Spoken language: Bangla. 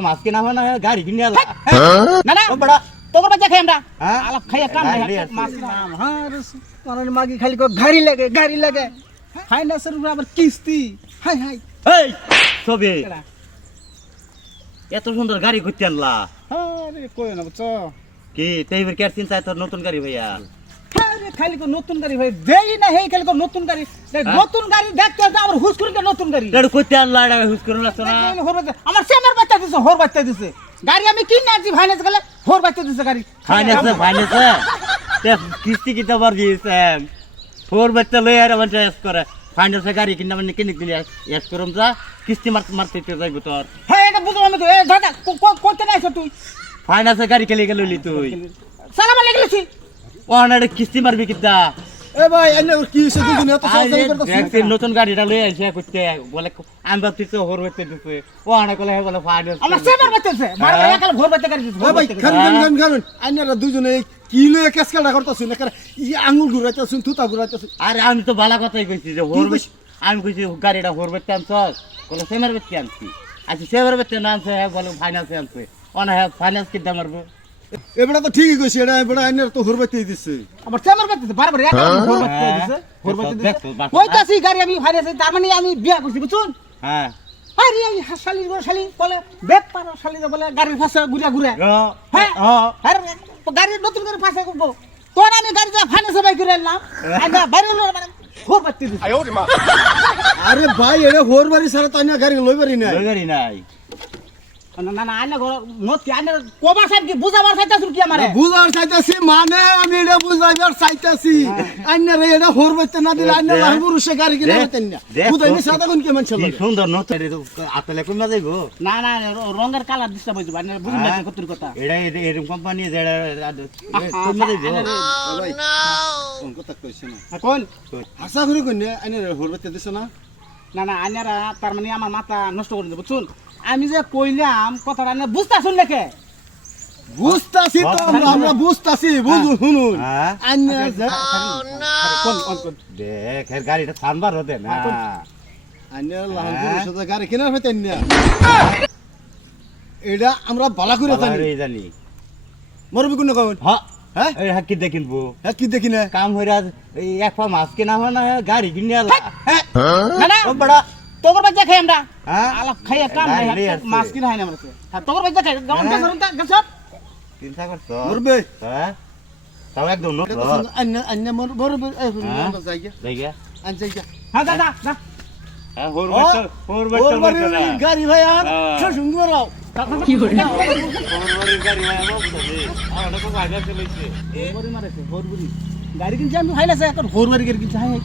মাছ কিনা হয় না গাড়ি কিনে আলা না না বড় তোর বাচ্চা খাই আমরা হ্যাঁ? আলাপ খাইয়া কাম নাই গাড়ি আছে। মাছ কারণ মাগি খালি কো গাড়ি লাগে ফাইন্যান্সের উপর আবার কিস্তি হাই হাই এই সবে এত সুন্দর গাড়ি করতে আনলা আরে কই না বুঝছো কি তেইবার কেয়ার চিন্তা তোর নতুন গাড়ি ভাইয়া আরে খালি কো নতুন গাড়ি ভাই দেই না হেই খালি কো নতুন গাড়ি নতুন গাড়ি দেখতে তো আবার হুস করে নতুন গাড়ি এটা করতে আনলা এটা হুস করে লাগছ না আমার সেমের বাচ্চা দিছে হোর বাচ্চা দিছে গাড়ি আমি কিনে আনছি ফাইন্যান্স গেলে হোর বাচ্চা দিছে গাড়ি ফাইনান্স তে কিস্তি কিতে বার দিয়েছেন ফোর বাচ্চা লই আর মানে এস করে ফাইনান্স গাড়ি কিনা মানে কিনে কিনে এস করম যা কিস্তি মারতে যাইব তোর হ্যাঁ এটা বুঝলাম আমি তো এ দাদা কোতে নাইছ তুই ফাইনান্স গাড়ি খেলে গেলি তুই সালাম আলাইকুম ওনারে কিস্তি মারবি কিতা এ ভাই এনে কি হইছে দুজন এত সাহায্য করতেছ নতুন গাড়িটা লই আইছে করতে বলে আমরা তুই তো হোর হইতে দিতে ওনা কলে বলে ফাইনান্স আমার সেমের বাচ্চা দিছে মার একাল ঘর বাচ্চা গাড়ি দিছে এ ভাই খান আইনারা দুজনে কি লয়ে কেসকাটা করতেছ না করে ই আঙ্গুল ঘুরাইতেছ থুতা ঘুরাইতেছ আরে আমি তো ভালো কথাই কইছি যে হোর আমি কইছি গাড়িটা হোর হইতে আনছস বলে সেমের হইতে আনছি আচ্ছা সেমের হইতে না আনছে বলে ফাইনান্স আনছে ওনা ফাইনান্স কিটা মারবো এবারে তো ঠিকই কইছি এটা এবারে আইনারা তো হরবাইতেই দিছে আমার সেমের বাচ্চা দিছে বারবার একাল ঘর বাচ্চা দিছে ঘর বাচ্চা দিছে কইতাছি গাড়ি আমি ফাইনান্স তার মানে আমি বিয়া করছি বুঝুন হ্যাঁ আরে আমি শালি গো শালি বলে বেপ পারো শালি বলে গাড়ির পাশে ঘুরে হ্যাঁ আরে গাড়ি নতুন করে পাশে করবো তোর আমি গাড়ি যা ফাইনান্স বাই করে এলাম আগে বাইরে মানে ঘর বাচ্চা দিছে আরে ভাই এটা হরবারি ছাড়া তো আইনা গাড়ি লইবারি না গাড়ি নাই না না আইনা ঘর মত কি আইনা কোবা সাহেব কি বুঝাবার চাইতাছ কি আমারে বুঝার চাইতাছি মানে আমি এটা বুঝাইবার চাইতাছি আইনারা এটা হরবাইতে না দিলে আইনা লাহবুরুষে গাড়ি কিনা হতেন না বুঝাইনি সাদা কোন কেমন ছিল কি সুন্দর নতুন আতলে কমা যাইবো না না রঙের কালার ডিস্টার্ব হইছে আইনা বুঝুন না কতর কথা এটা এরকম কোম্পানি যেটা কমা যাইবো ভাই কোন কথা কইছ না কোন আশা করি কোন আইনারা হরবাইতে দিছ না না না আইনারা তার মানে আমার মাথা নষ্ট করে দেব বুঝুন আমি যে কইলাম কথাটা না বুঝতাছুন নাকি বুঝতাছি তো আমরা বুঝতাছি বুঝুন শুনুন হ্যাঁ আইনা কোন কোন দেখ এর গাড়িটা সানবার হতে না আইনা লাহবুরুষে গাড়ি কিনা হতেন না এটা আমরা বালা করে জানি জানি মরবি কোন কখন হ্যাঁ এই হাকি দেখিনবো হ্যাঁ কি দেখি না কাম হইরা এই এক পা মাছ কিনা হয় না গাড়ি কিনে আলা না না ও বড় তোর বাচ্চা খাই আমরা হ্যাঁ আলাপ খাইয়া কাম নাই গাড়ি আছে। মাছ কিনা হয় না আমরা তোর বাচ্চা খাই গামন কা সরতা গছপ চিন্তা করছো মরবে হ্যাঁ তাও একদম নো আইনা মরবে জায়গা জায়গা আন জায়গা হ্যাঁ দাদা দা হ্যাঁ হোর ওর বাড়ির গাড়ি ভাই আর সুন্দর কি করে গাড়ি আমার তো ভাগা চলেছে হোরবাড়ি মারেছে হোরবাড়ি গাড়ি কিনছে আমি ফাইনাছে এখন হোরবাড়ি গাড়ি কিনছে হাই